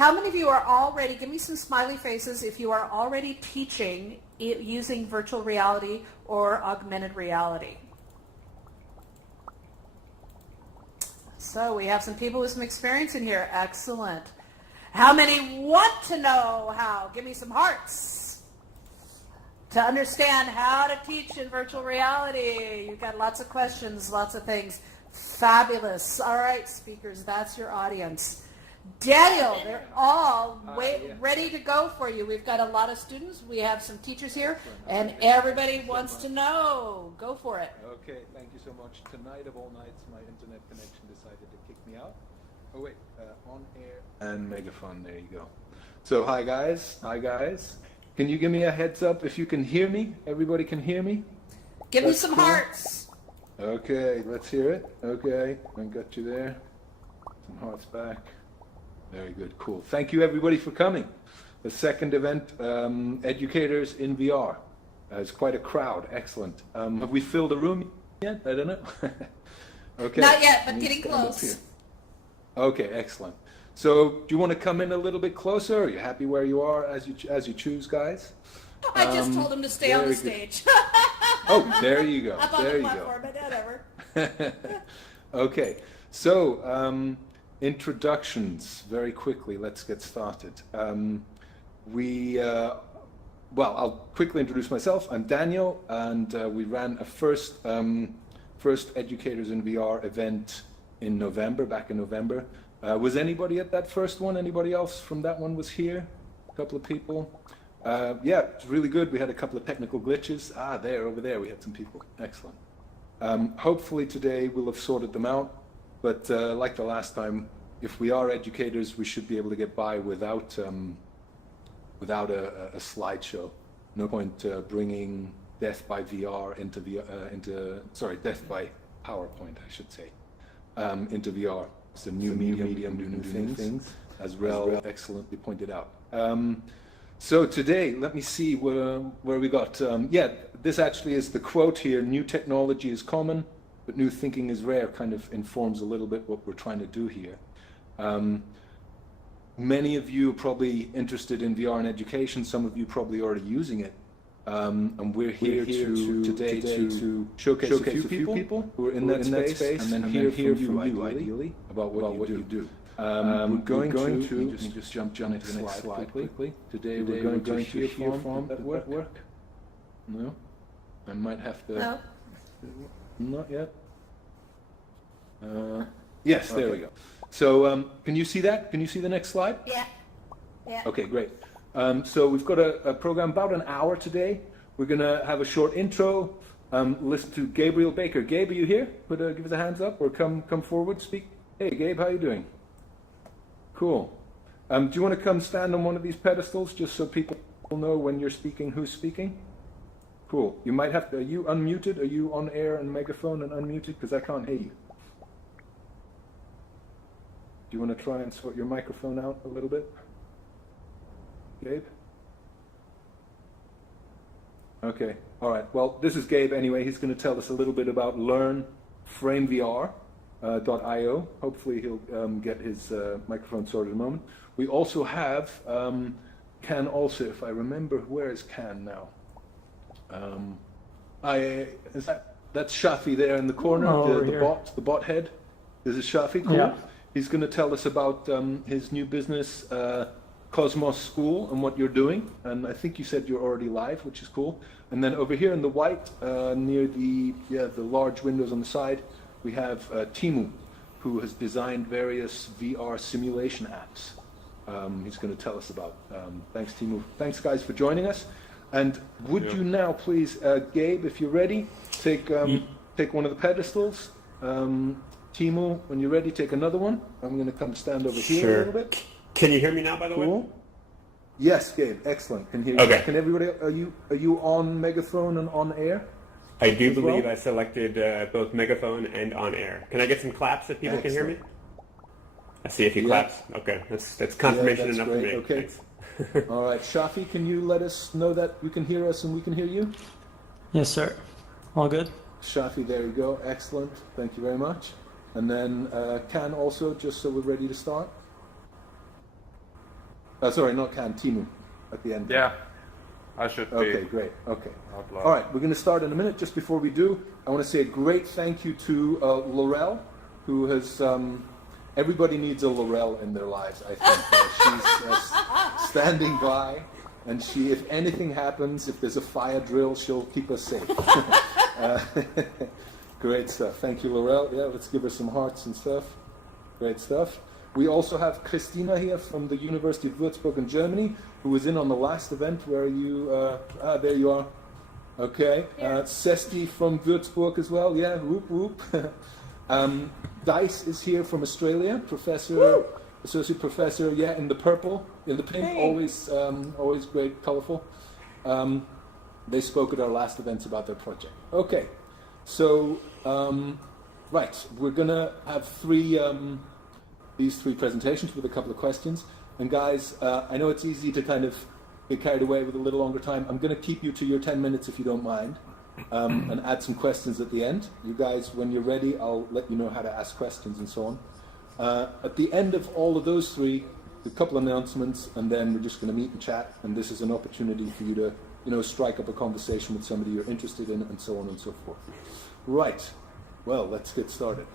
How many of you are already, give me some smiley faces if you are already teaching using virtual reality or augmented reality? So we have some people with some experience in here. Excellent. How many want to know how? Give me some hearts. To understand how to teach in virtual reality. You've got lots of questions, lots of things. Fabulous. All right, speakers, that's your audience. Daniel, they're all ready to go for you. We've got a lot of students. We have some teachers here, and everybody wants to know. Go for it. Okay, thank you so much. Tonight of all nights, my internet connection decided to kick me out. Oh wait, on air and megaphone. There you go. So hi guys. Can you give me a heads up if you can hear me? Everybody can hear me? Give me some hearts. Okay, let's hear it. Okay, I got you there. Some hearts back. Very good, cool. Thank you everybody for coming. The second event, Educators in VR. It's quite a crowd, excellent. Have we filled a room yet? I don't know. Okay. Not yet, but getting close. Okay, excellent. So do you want to come in a little bit closer? Are you happy where you are as you choose, guys? I just told him to stay on the stage. Oh, there you go. Up on the platform, but whatever. Okay, so introductions, very quickly, let's get started. Well, I'll quickly introduce myself. I'm Daniel, and we ran a first Educators in VR event back in November. Was anybody at that first one? Anybody else from that one was here? A couple of people. Yeah, it's really good. We had a couple of technical glitches. Over there, we had some people. Excellent. Hopefully today we'll have sorted them out. But like the last time, if we are educators, we should be able to get by without a slideshow. No point bringing death by VR death by PowerPoint, I should say, into VR. It's a new medium, do new things, as well excellently pointed out. So today, let me see where we got. This actually is the quote here: "New technology is common, but new thinking is rare." Kind of informs a little bit what we're trying to do here. Many of you are probably interested in VR in education. Some of you probably already using it. And we're here today to showcase a few people who are in that space and then hear from you ideally about what you do. We're going to just jump into the next slide quickly. Today we're going to hear from that work. No, I might have to. No. Not yet. Yes, there we go. So can you see that? Can you see the next slide? Yeah. Okay, great. So we've got a program about an hour today. We're going to have a short intro, listen to Gabriel Baker. Gabe, are you here? Give us a hands up or come forward, speak. Hey, Gabe, how you doing? Cool. Do you want to come stand on one of these pedestals just so people know when you're speaking who's speaking? Cool. You might have to, are you unmuted? Are you on air and megaphone and unmuted? Because I can't hear you. Do you want to try and sort your microphone out a little bit? Gabe? Okay, all right. Well, this is Gabe anyway. He's going to tell us a little bit about LearnFrameVR.io. Hopefully he'll get his microphone sorted in a moment. We also have Can Olcer, if I remember. Where is Can now? That's Shafi there in the corner, the bot head. This is Shafi, cool. Yeah. He's going to tell us about his new business, Kosmosschools, and what you're doing. And I think you said you're already live, which is cool. And then over here in the white, near the large windows on the side, we have Teemu, who has designed various VR simulation apps. He's going to tell us about. Thanks, Teemu. Thanks, guys, for joining us. And would you now please, Gabe, if you're ready, take one of the pedestals. Teemu, when you're ready, take another one. I'm going to come stand over here a little bit. Can you hear me now, by the way? Yes, Gabe. Excellent. Can hear you. Okay. Can everybody? Are you on megaphone and on air? I do believe I selected both megaphone and on air. Can I get some claps if people can hear me? I see a few claps. Okay, that's confirmation enough for me. Okay. All right, Shafi, can you let us know that you can hear us and we can hear you? Yes, sir. All good. Shafi, there you go. Excellent. Thank you very much. And then Can also, just so we're ready to start. Sorry, not Can, Teemu at the end. Yeah, I should be. Okay, great. Okay. Out loud. All right, we're going to start in a minute. Just before we do, I want to say a great thank you to Laurel, who has... everybody needs a Laurel in their lives, I think. She's standing by, and she, if anything happens, if there's a fire drill, she'll keep us safe. Great stuff. Thank you, Laurel. Yeah, let's give her some hearts and stuff. Great stuff. We also have Christina here from the University of Würzburg in Germany, who was in on the last event where you... there you are. Okay. Sesti from Würzburg as well. Yeah, whoop, whoop. Dice is here from Australia, associate professor, yeah, in the purple, in the pink, always great, colorful. They spoke at our last events about their project. Okay, so, right, we're gonna have these three presentations with a couple of questions. And guys, I know it's easy to kind of get carried away with a little longer time. I'm gonna keep you to your 10 minutes if you don't mind. And add some questions at the end. You guys, when you're ready, I'll let you know how to ask questions and so on. At the end of all of those three, a couple of announcements, and then we're just going to meet and chat. And this is an opportunity for you to, strike up a conversation with somebody you're interested in, and so on and so forth. Right. Well, let's get started.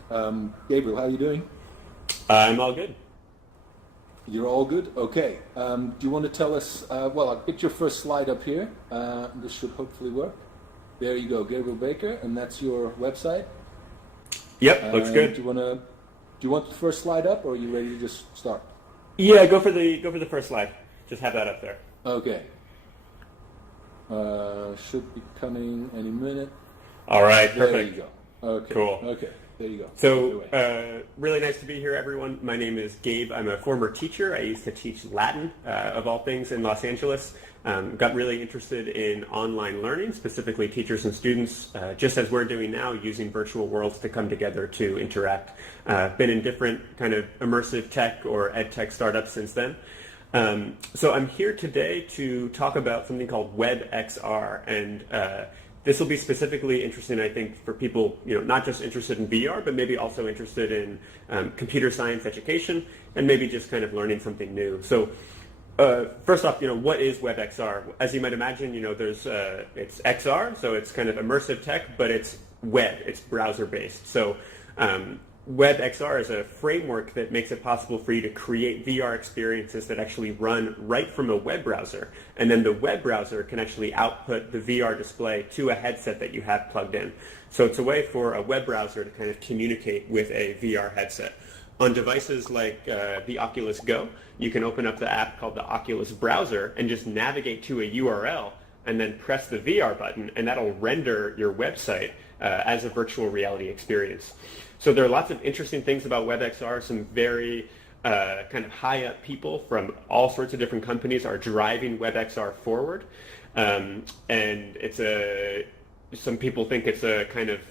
Gabriel, how are you doing? I'm all good. You're all good? Okay. Do you want to tell us, I'll get your first slide up here. This should hopefully work. There you go, Gabriel Baker, and that's your website. Yep, looks good. Do you want the first slide up, or are you ready to just start? Yeah, go for the first slide. Just have that up there. Okay. Should be coming any minute. All right, perfect. There you go. Okay. Cool. Okay. There you go. So, really nice to be here, everyone. My name is Gabe. I'm a former teacher. I used to teach Latin, of all things, in Los Angeles. Got really interested in online learning, specifically teachers and students, just as we're doing now, using virtual worlds to come together to interact. Been in different kind of immersive tech or ed tech startups since then. So I'm here today to talk about something called WebXR, and this will be specifically interesting, I think, for people, not just interested in VR, but maybe also interested in computer science education, and maybe just kind of learning something new. So first off, what is WebXR? As you might imagine, it's XR, so it's kind of immersive tech, but it's web, it's browser-based. So WebXR is a framework that makes it possible for you to create VR experiences that actually run right from a web browser. And then the web browser can actually output the VR display to a headset that you have plugged in. So it's a way for a web browser to kind of communicate with a VR headset. On devices like the Oculus Go, you can open up the app called the Oculus Browser and just navigate to a URL and then press the VR button, and that'll render your website as a virtual reality experience. So there are lots of interesting things about WebXR. Some very kind of high up people from all sorts of different companies are driving WebXR forward. And some people think it's a kind of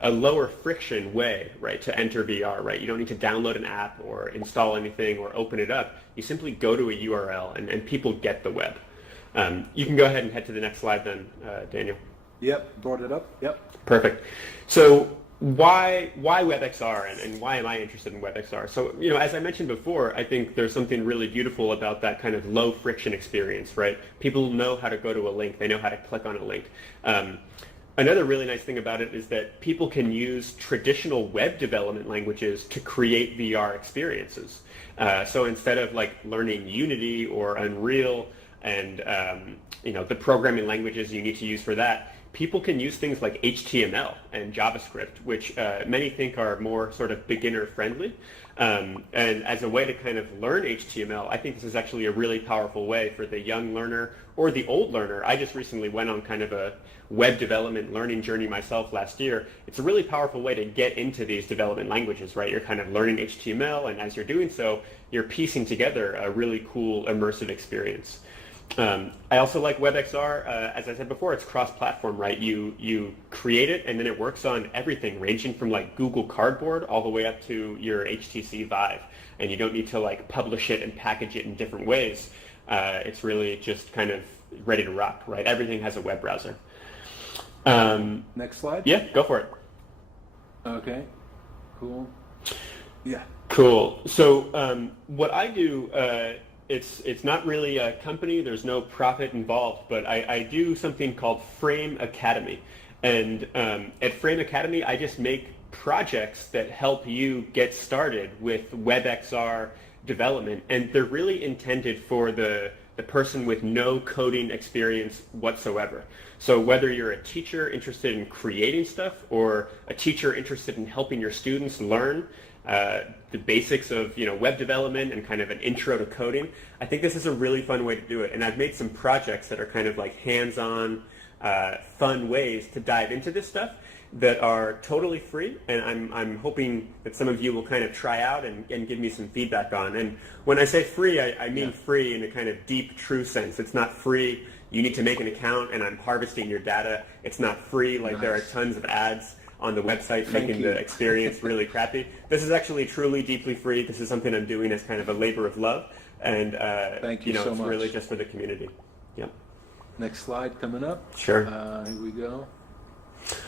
a lower friction way, right, to enter VR, right? You don't need to download an app or install anything or open it up. You simply go to a URL and people get the web. You can go ahead and head to the next slide then, Daniel. Yep, brought it up. Yep. Perfect. So why WebXR and why am I interested in WebXR? So, as I mentioned before, I think there's something really beautiful about that kind of low friction experience, right? People know how to go to a link. They know how to click on a link. Another really nice thing about it is that people can use traditional web development languages to create VR experiences. So instead of learning Unity or Unreal and the programming languages you need to use for that, people can use things like HTML and JavaScript, which many think are more sort of beginner friendly. And as a way to kind of learn HTML, I think this is actually a really powerful way for the young learner or the old learner. I just recently went on kind of a web development learning journey myself last year. It's a really powerful way to get into these development languages, right? You're kind of learning HTML, and as you're doing so, you're piecing together a really cool immersive experience. I also like WebXR. As I said before, it's cross-platform, right? You create it, and then it works on everything, ranging from Google Cardboard all the way up to your HTC Vive. And you don't need to publish it and package it in different ways. It's really just kind of ready to rock, right? Everything has a web browser. Next slide. Yeah, go for it. Okay. Cool. Yeah. Cool. So what I do it's not really a company. There's no profit involved, but I do something called Frame Academy. And at Frame Academy, I just make projects that help you get started with WebXR development. And they're really intended for the person with no coding experience whatsoever. So whether you're a teacher interested in creating stuff or a teacher interested in helping your students learn the basics of web development and kind of an intro to coding, I think this is a really fun way to do it. And I've made some projects that are kind of like hands-on, fun ways to dive into this stuff that are totally free, and I'm hoping that some of you will kind of try out and give me some feedback on. And when I say free, I mean free in a kind of deep, true sense. It's not free, you need to make an account and I'm harvesting your data. It's not free, like there are tons of ads on the website making the experience really crappy. This is actually truly deeply free. This is something I'm doing as kind of a labor of love, and Thank you so it's much. really just for the community. Yep. Next slide coming up. Sure. Here we go.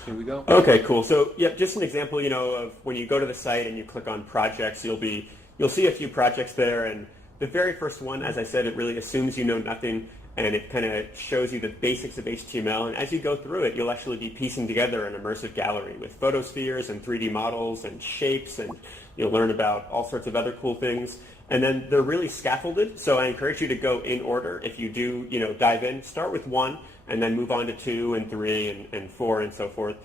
Here we go. Okay, cool. So, yeah, just an example, of when you go to the site and you click on projects, you'll see a few projects there, and the very first one, as I said, it really assumes you know nothing, and it kind of shows you the basics of HTML, and as you go through it, you'll actually be piecing together an immersive gallery with photospheres and 3D models and shapes, and you'll learn about all sorts of other cool things. And then they're really scaffolded, so I encourage you to go in order. If you do, dive in, start with 1, and then move on to 2 and 3 and 4 and so forth.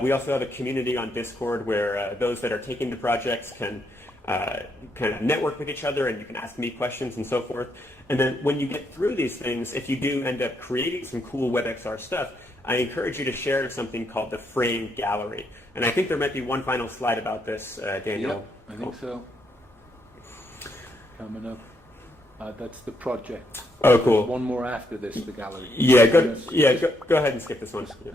We also have a community on Discord where those that are taking the projects can kind of network with each other, and you can ask me questions and so forth. And then when you get through these things, if you do end up creating some cool WebXR stuff, I encourage you to share something called the Frame Gallery. And I think there might be one final slide about this, Daniel. Yep, I think so. Coming up. That's the project. Oh, cool. There's one more after this, the gallery. Yeah, go ahead and skip this one. Yeah.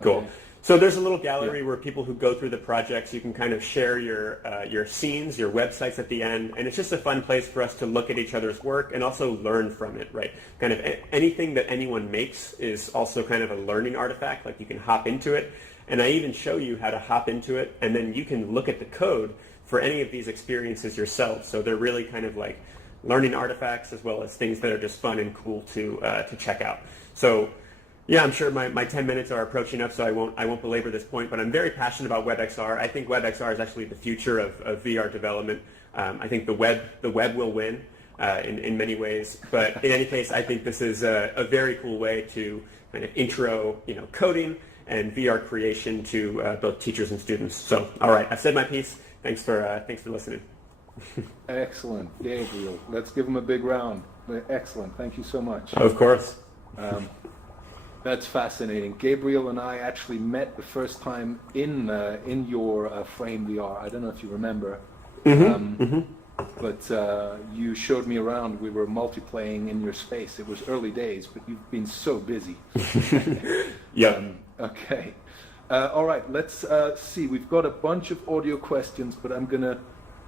Cool. Okay. So there's a little gallery where people who go through the projects, you can kind of share your scenes, your websites at the end, and it's just a fun place for us to look at each other's work and also learn from it, right? Kind of anything that anyone makes is also kind of a learning artifact, like you can hop into it, and I even show you how to hop into it, and then you can look at the code for any of these experiences yourself. So they're really kind of like learning artifacts as well as things that are just fun and cool to check out. So yeah, I'm sure my 10 minutes are approaching up, so I won't belabor this point, but I'm very passionate about WebXR. I think WebXR is actually the future of VR development. I think the web will win in many ways, but in any case, I think this is a very cool way to kind of intro coding and VR creation to both teachers and students. So, all right, I've said my piece. Thanks for listening. Excellent, Gabriel. Let's give him a big round. Excellent. Thank you so much. Of course. That's fascinating. Gabriel and I actually met the first time in your Frame VR. I don't know if you remember, but you showed me around. We were multiplaying in your space. It was early days, but you've been so busy. Yeah. Okay. All right. Let's see. We've got a bunch of audio questions, but I'm going to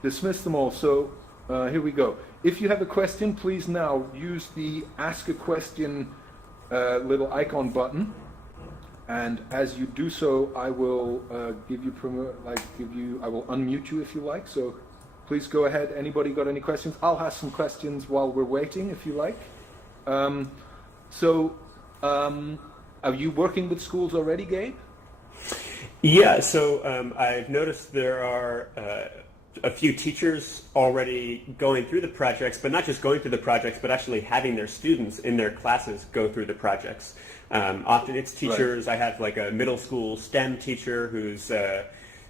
dismiss them all. So here we go. If you have a question, please now use the Ask a Question little icon button, and as you do so, I will I will unmute you if you like. So please go ahead. Anybody got any questions? I'll have some questions while we're waiting, if you like. Are you working with schools already, Gabe? Yeah. So I've noticed there are a few teachers already going through the projects, but not just going through the projects, but actually having their students in their classes go through the projects. Often it's teachers. Right. I have like a middle school STEM teacher who's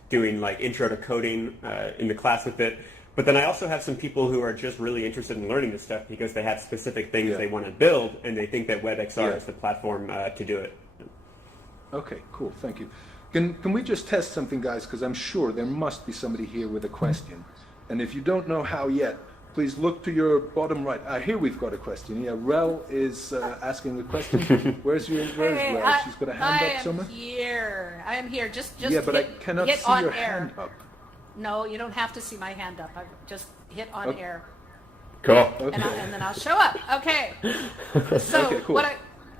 doing like intro to coding in the class with it. But then I also have some people who are just really interested in learning this stuff because they have specific things they want to build, and they think that WebXR is the platform to do it. Okay, cool. Thank you. Can we just test something, guys? Because I'm sure there must be somebody here with a question. And if you don't know how yet, please look to your bottom right. Here we've got a question. Yeah, Rel is asking a question. Where's Rel? She's got a hand up somewhere? I am here. Just yeah, but I cannot see your hand up. No, you don't have to see my hand up. I just hit on air. Cool. Okay. And then I'll show up. Okay. So okay, cool.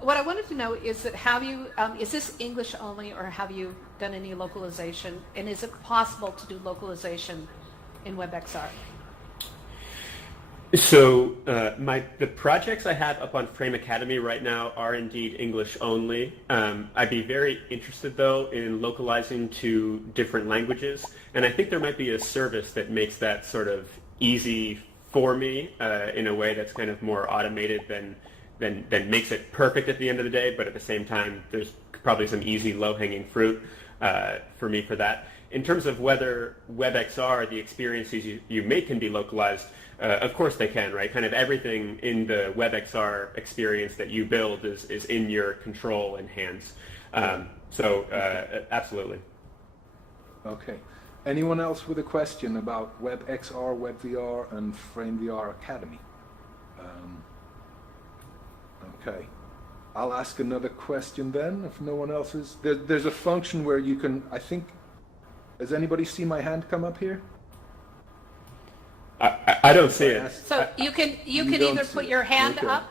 What I wanted to know is that is this English only, or have you done any localization? And is it possible to do localization in WebXR? So the projects I have up on Frame Academy right now are indeed English only. I'd be very interested though in localizing to different languages, and I think there might be a service that makes that sort of easy for me in a way that's kind of more automated than makes it perfect at the end of the day, but at the same time there's probably some easy low-hanging fruit for me for that. In terms of whether WebXR, the experiences you make can be localized, of course they can, right? Kind of everything in the WebXR experience that you build is in your control and hands. So absolutely. Okay. Anyone else with a question about WebXR, WebVR, and FrameVR Academy? Okay. I'll ask another question then, if no one else is. There's a function where you can, I think, does anybody see my hand come up here? I don't see it. So you can either put your hand up,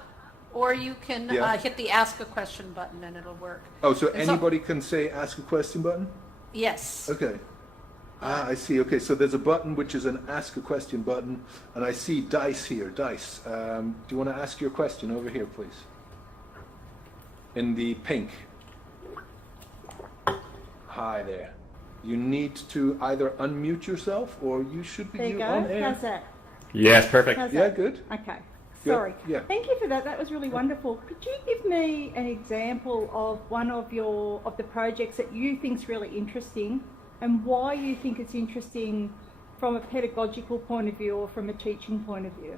or you can hit the Ask a Question button and it'll work. Oh, so anybody can say Ask a Question button? Yes. Okay. I see. Okay, so there's a button which is an Ask a Question button, and I see Dice here. Dice, do you want to ask your question over here, please? In the pink. Hi there. You need to either unmute yourself or you should be There you go. on air. How's that? Yes, perfect. How's Yeah, that? good. Okay. Good. Sorry. Yeah. Thank you for that. That was really wonderful. Could you give me an example of one of the projects that you think's really interesting, and why you think it's interesting from a pedagogical point of view or from a teaching point of view?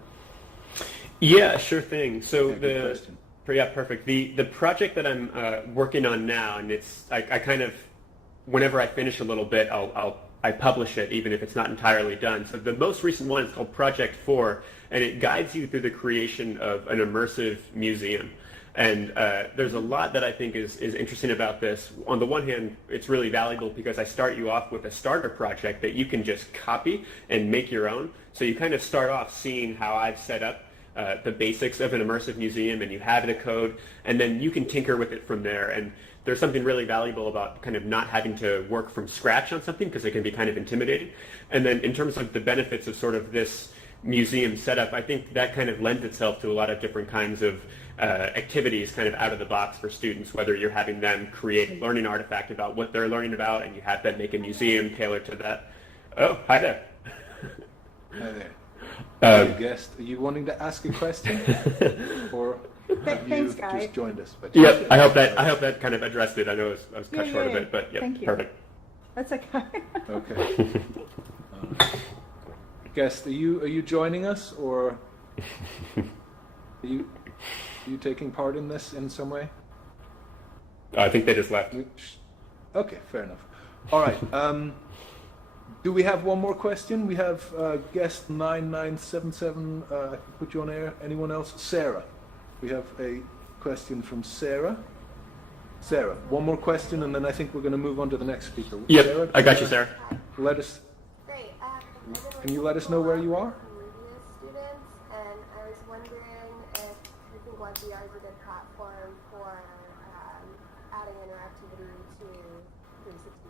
Yeah, sure thing. So good question. Perfect. The project that I'm working on now, and I kind of, whenever I finish a little bit, I publish it, even if it's not entirely done. So the most recent one is called Project 4, and it guides you through the creation of an immersive museum. And there's a lot that I think is interesting about this. On the one hand, it's really valuable because I start you off with a starter project that you can just copy and make your own. So you kind of start off seeing how I've set up the basics of an immersive museum, and you have the code, and then you can tinker with it from there. And there's something really valuable about kind of not having to work from scratch on something, because it can be kind of intimidating. And then in terms of the benefits of sort of this museum setup, I think that kind of lends itself to a lot of different kinds of activities kind of out of the box for students, whether you're having them create a learning artifact about what they're learning about and you have them make a museum tailored to that. Oh, hi there. Hi there. Guest, are you wanting to ask a question? Or have you Thanks, Gabe. just joined us? But Yep, I hope that kind of addressed it. I know I was cut short a bit, but yeah, Thank you. perfect. That's okay. Okay. Guest, are you joining us, or are you taking part in this in some way? I think they just left. Okay, fair enough. All right. Do we have one more question? We have guest 9977. I can put you on air. Anyone else? Sarah. We have a question from Sarah. Sarah, one more question, and then I think we're going to move on to the next speaker. Yep, Sarah, I got you, Sarah. Let us. Great. Can you let us know where you are? Students, and I was wondering if you think WebVR is a good platform for adding interactivity to 360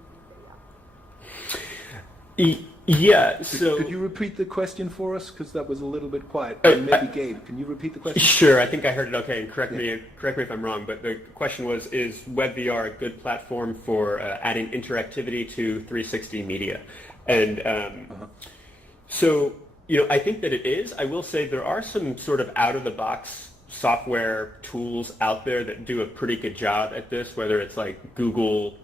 video. Yeah, so... Could you repeat the question for us? Because that was a little bit quiet. Maybe Gabe, can you repeat the question? Sure, I think I heard it okay, and correct me if I'm wrong, but the question was, is WebVR a good platform for adding interactivity to 360 media? And so, I think that it is. I will say there are some sort of out-of-the-box software tools out there that do a pretty good job at this, whether it's like Google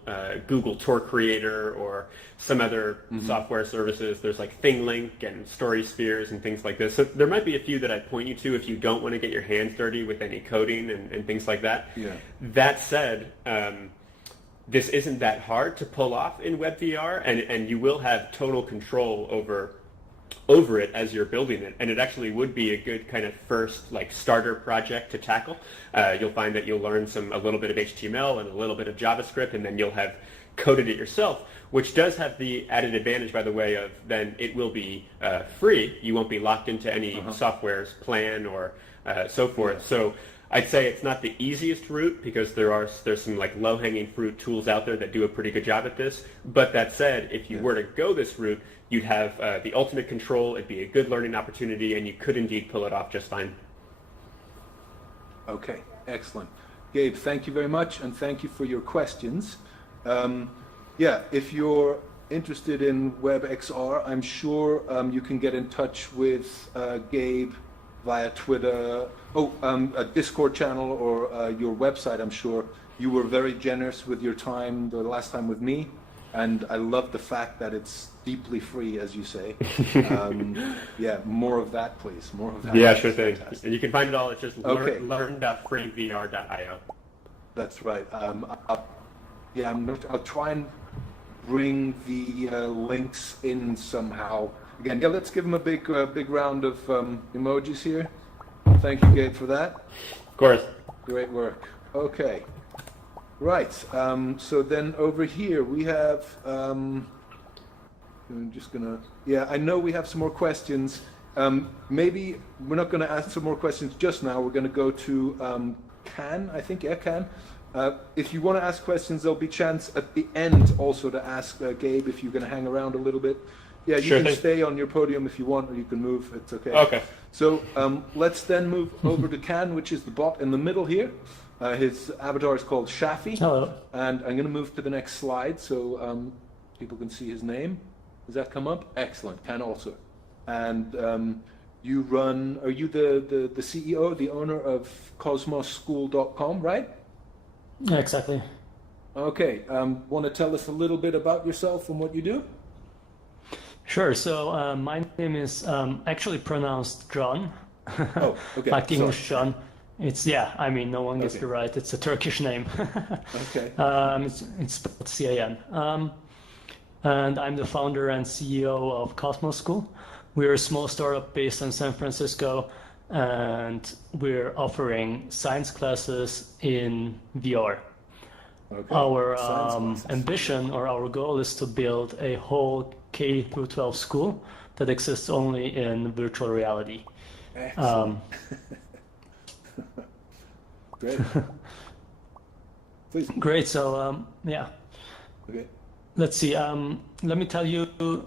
Tour Creator or some other software services. There's like ThingLink and StorySpheres and things like this. So there might be a few that I'd point you to if you don't want to get your hands dirty with any coding and things like that. Yeah. That said, this isn't that hard to pull off in WebVR, and you will have total control over it as you're building it, and it actually would be a good kind of first like starter project to tackle. You'll find that you'll learn a little bit of HTML and a little bit of JavaScript, and then you'll have coded it yourself, which does have the added advantage, by the way, of then it will be free. You won't be locked into any software's plan or so forth. So I'd say it's not the easiest route because there's some like low-hanging fruit tools out there that do a pretty good job at this. But that said, if you were to go this route, you'd have the ultimate control. It'd be a good learning opportunity, and you could indeed pull it off just fine. Okay, excellent. Gabe, thank you very much, and thank you for your questions. If you're interested in WebXR, I'm sure you can get in touch with Gabe via Twitter, a Discord channel, or your website. I'm sure you were very generous with your time the last time with me, and I love the fact that it's deeply free, as you say. More of that, please. More of that. Yeah, sure thing. Fantastic. And you can find it all at just learn.freevr.io. That's right. I'll try and bring the links in somehow. Again, let's give him a big round of emojis here. Thank you, Gabe, for that. Of course. Great work. Okay. Right. So then over here we have. I'm just gonna. I know we have some more questions. Maybe we're not going to ask some more questions just now. We're going to go to Can. I think Can. If you want to ask questions, there'll be chance at the end also to ask Gabe if you're going to hang around a little bit. Yeah, you can stay on your podium if you want, or you can move. It's okay. Okay. So let's then move over to Can, which is the bot in the middle here. His avatar is called Shafi. Hello. And I'm going to move to the next slide so people can see his name. Does that come up? Excellent. Can also. And you run, are you the CEO, the owner of Kosmosschools.com, right? Yeah, exactly. Okay. Want to tell us a little bit about yourself and what you do? Sure. So my name is actually pronounced John. Oh, okay. Like the English John. It's no one gets it right. It's a Turkish name. Okay. It's spelled CAN. And I'm the founder and CEO of Kosmosschools. We're a small startup based in San Francisco, and we're offering science classes in VR. Okay. Our ambition or our goal is to build a whole K through 12 school that exists only in virtual reality. Excellent. Great. Please. Great. So Okay. let's see. Let me tell you.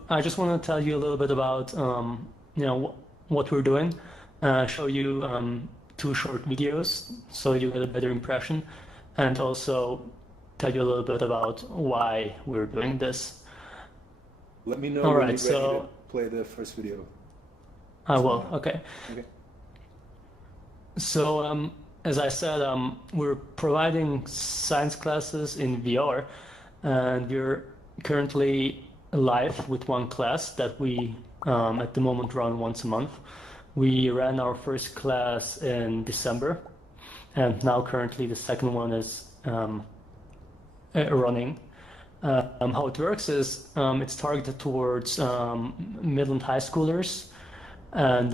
I just want to tell you a little bit about what we're doing. Show you 2 short videos so you get a better impression, and also tell you a little bit about why we're doing this. Let me know All when right, you're ready to play the first video. I will. Okay. Okay. So as I said, we're providing science classes in VR, and we're currently live with one class that we at the moment run once a month. We ran our first class in December, and now currently the second one is running. How it works is it's targeted towards middle and high schoolers, and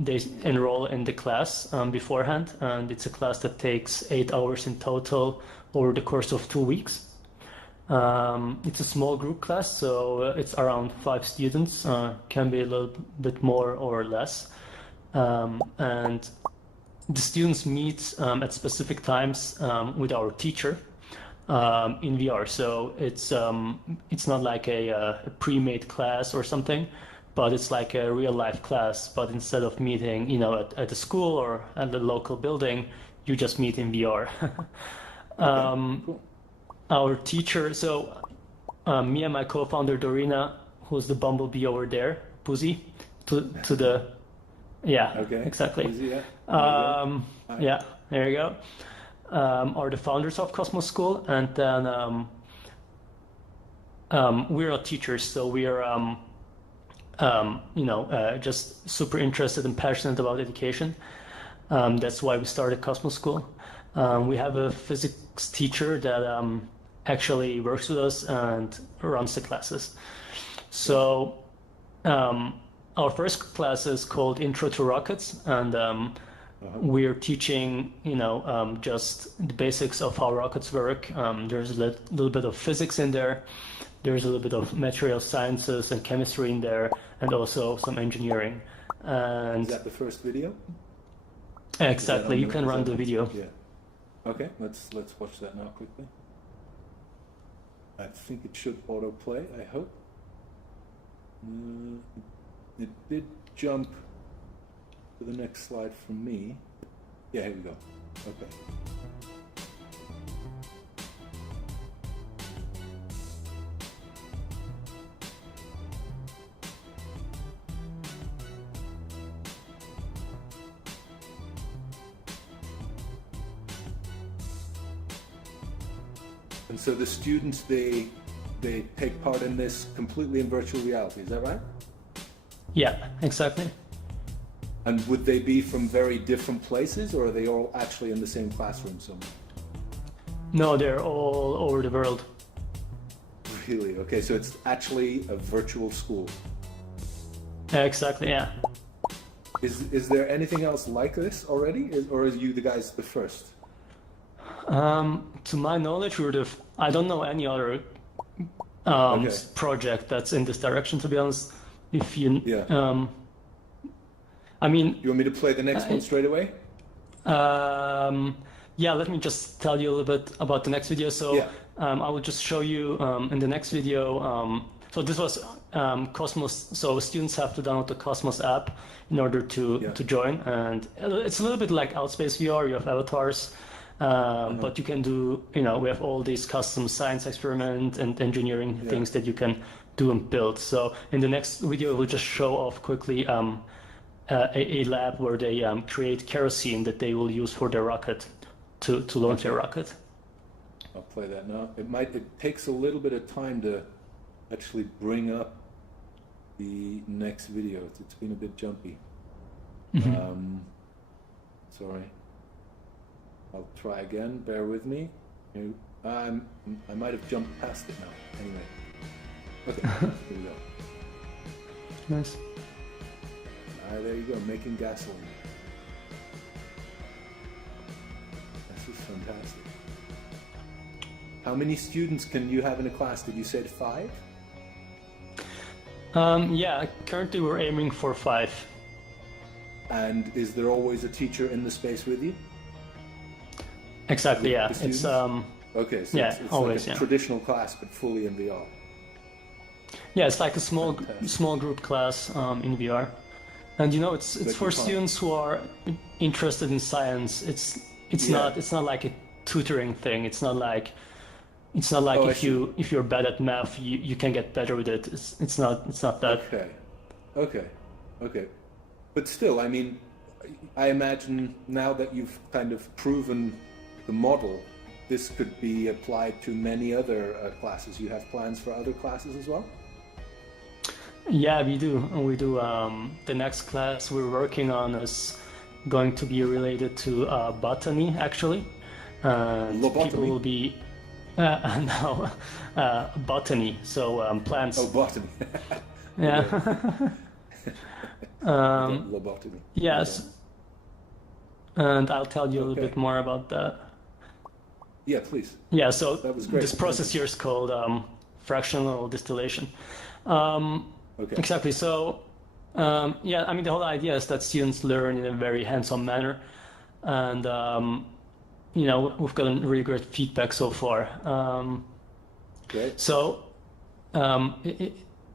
they enroll in the class beforehand, and it's a class that takes 8 hours in total over the course of 2 weeks. It's a small group class, so it's around 5 students, can be a little bit more or less. And the students meet at specific times with our teacher in VR. So it's not like a pre-made class or something, but it's like a real life class. But instead of meeting, at the school or at the local building, you just meet in VR. Cool. Our teacher, so me and my co-founder Dorina, who's the bumblebee over there, Pussy, to the, Okay. exactly. Easy, yeah. There you go. Are the founders of Kosmosschools, and then we're not teachers, so we are just super interested and passionate about education. That's why we started Kosmosschools. We have a physics teacher that actually works with us and runs the classes. So our first class is called Intro to Rockets, and we're teaching, just the basics of how rockets work. There's a little bit of physics in there. There's a little bit of material sciences and chemistry in there, and also some engineering. And is that the first video? Exactly. You can run the video. Yeah. Okay. Let's watch that now quickly. I think it should autoplay. I hope. It did jump to the next slide for me. Yeah, here we go. Okay. And so the students, they take part in this completely in virtual reality, is that right? Yeah, exactly. And would they be from very different places, or are they all actually in the same classroom somewhere? No, they're all over the world. Really? Okay, so it's actually a virtual school. Exactly, yeah. Is there anything else like this already, or are you the guys the first? To my knowledge, I don't know any other project that's in this direction, to be honest. If you, I mean, you want me to play the next one straight away? Yeah, let me just tell you a little bit about the next video. So I will just show you in the next video. So this was Cosmos. So students have to download the Cosmos app in order to join, and it's a little bit like AltspaceVR. You have avatars. But you can do, we have all these custom science experiment and engineering things that you can do and build. So in the next video, we'll just show off quickly a lab where they create kerosene that they will use for their rocket to launch their rocket. I'll play that now. It takes a little bit of time to actually bring up the next video. It's been a bit jumpy. Sorry. I'll try again, bear with me. I might have jumped past it now. Anyway. Okay, here we go. Nice. There you go, making gasoline. This is fantastic. How many students can you have in a class? Did you say 5? Yeah, currently we're aiming for 5. And is there always a teacher in the space with you? Exactly, yeah. It's okay, so it's always, like a traditional class, but fully in VR. Yeah, it's like a small group class in VR, and it's for students who are interested in science. It's not like a tutoring thing. It's not like if you're bad at math, you can get better with it. It's not that. Okay. But still, I mean, I imagine now that you've kind of proven the model, this could be applied to many other classes. You have plans for other classes as well? Yeah, we do. The next class we're working on is going to be related to botany, actually. People will be botany, so plants. Oh, botany. Yeah. Lobotomy. Yes. And I'll tell you a little bit more about that. Yeah, please. Yeah, so that was great. This process here is called fractional distillation. Exactly. So, I mean, the whole idea is that students learn in a very hands-on manner, and we've gotten really great feedback so far. Great. So,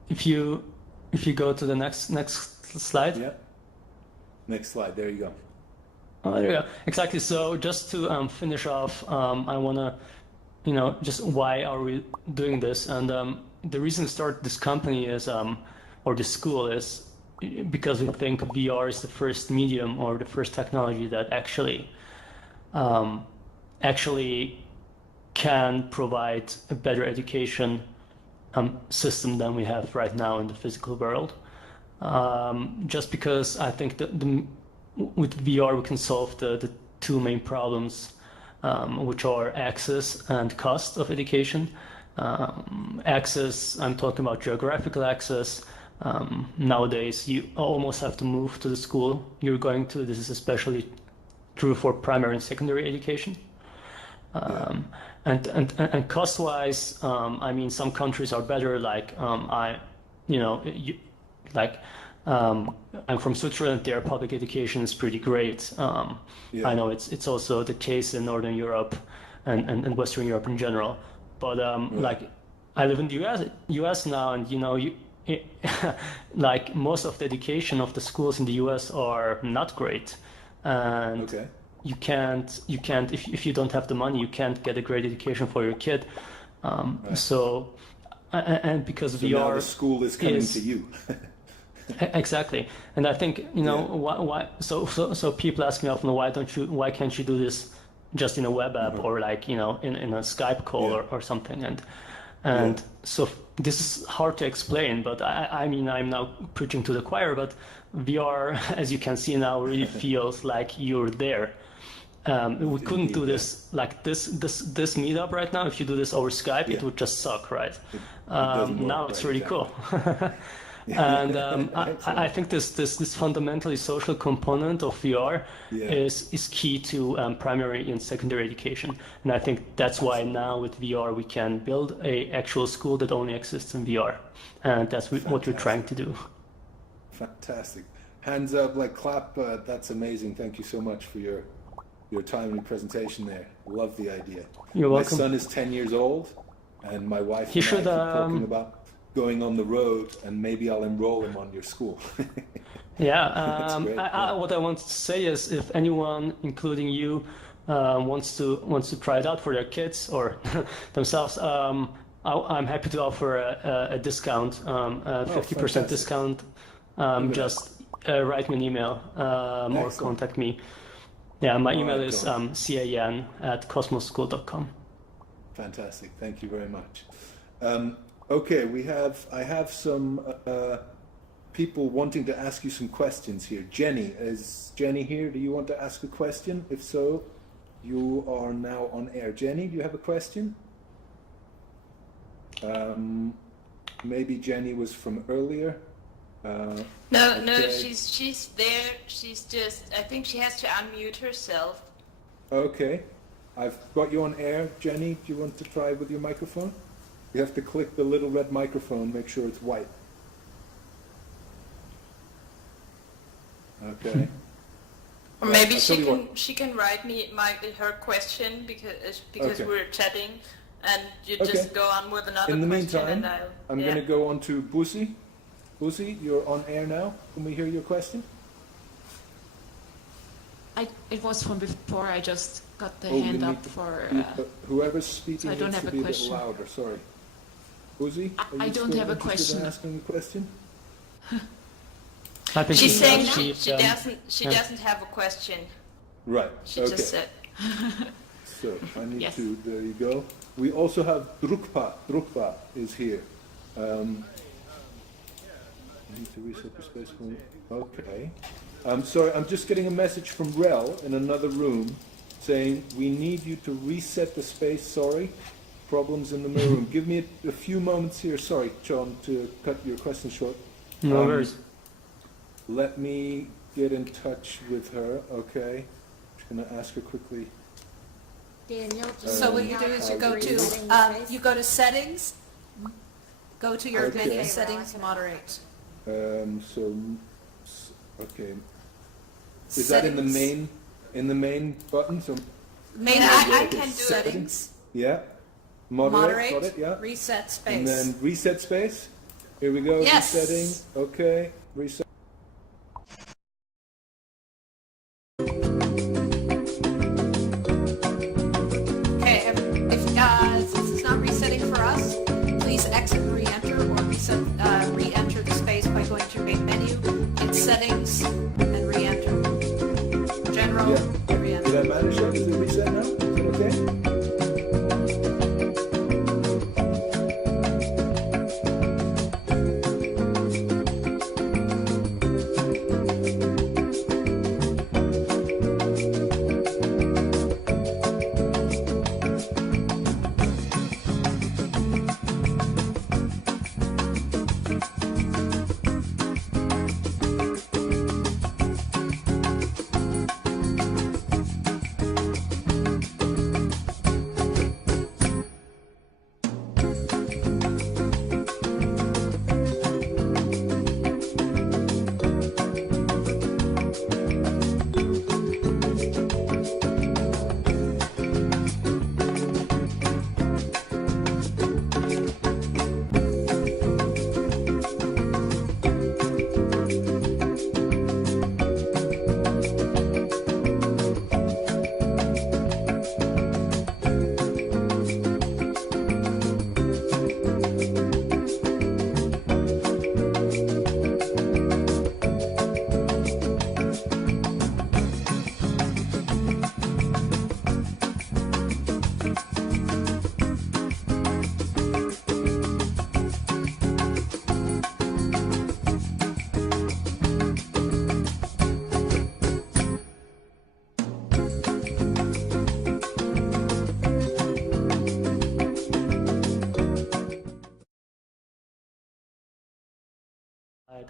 if you go to the next slide. Yeah. Next slide. There you go. There you go. Exactly. So just to finish off, I want to, just why are we doing this? And the reason to start this company is, or this school is, because we think VR is the first medium or the first technology that actually can provide a better education system than we have right now in the physical world. Just because I think that with VR we can solve the two main problems, which are access and cost of education. Access, I'm talking about geographical access. Nowadays you almost have to move to the school you're going to. This is especially true for primary and secondary education. And cost-wise, I mean, some countries are better, like I'm from Switzerland. Their public education is pretty great. I know it's also the case in Northern Europe and Western Europe in general. But like I live in the US now, and like most of the education of the schools in the US are not great, and you can't if you don't have the money, you can't get a great education for your kid. So and because VR now the school is coming to you. Exactly, and I think why. So people ask me often, why can't you do this just in a web app or like in a Skype call or something, and so this is hard to explain, but I mean I'm now preaching to the choir, but VR, as you can see now, really feels like you're there. We couldn't do this like this meetup right now. If you do this over Skype, it would just suck, right? Now it's really cool. And I think this fundamentally social component of VR is key to primary and secondary education, and I think that's why now with VR we can build a actual school that only exists in VR, and that's what we're trying to do. Fantastic! Hands up, like clap. That's amazing. Thank you so much for your timely presentation there. Love the idea. You're welcome. My son is 10 years old, and my wife and I keep talking about going on the road, and maybe I'll enroll him on your school. What I want to say is, if anyone, including you, wants to try it out for their kids or themselves, I'm happy to offer a discount, 50% discount. Just write me an email or contact me. My email is cian@kosmosschools.com. Fantastic. Thank you very much. Okay, I have some people wanting to ask you some questions here. Jenny, is Jenny here? Do you want to ask a question? If so, you are now on air. Jenny, do you have a question? Maybe Jenny was from earlier. No, she's there. She's just, I think she has to unmute herself. Okay, I've got you on air. Jenny, do you want to try with your microphone? You have to click the little red microphone, make sure it's white. Okay. Or maybe she can write me her question because we're chatting, and you just go on with another question. In the meantime, and I'm going to go on to Busi. Busi, you're on air now. Can we hear your question? It was from before. I just got the hand up for. Whoever's speaking so I don't needs have to a be question. a bit louder. Sorry. Busi, I don't have a question. In asking a question? I think she's saying she doesn't have a question. Right. She just said. So I need to. There you go. We also have Drukpa. Drukpa is here. I need to reset the space for. Okay. I'm sorry. I'm just getting a message from Rel in another room saying we need you to reset the space. Sorry. Problems in the mirror room. Give me a few moments here. Sorry, John, to cut your question short. No worries. Let me get in touch with her. Okay. Just going to ask her quickly. Daniel, So what you do is you go to settings, go to your menu settings, moderate. Okay. Is that in the main button? So I can do settings. Yeah. Moderate. Got it, yeah. Reset space. And then reset space. Here we go. Yes. Resetting. Okay. Reset. Okay. If since it's not resetting for us, please exit and re-enter, or re-enter the space by going to main menu, in settings, and re-enter. General. Re-enter. Did I manage everything to reset now? Is that okay?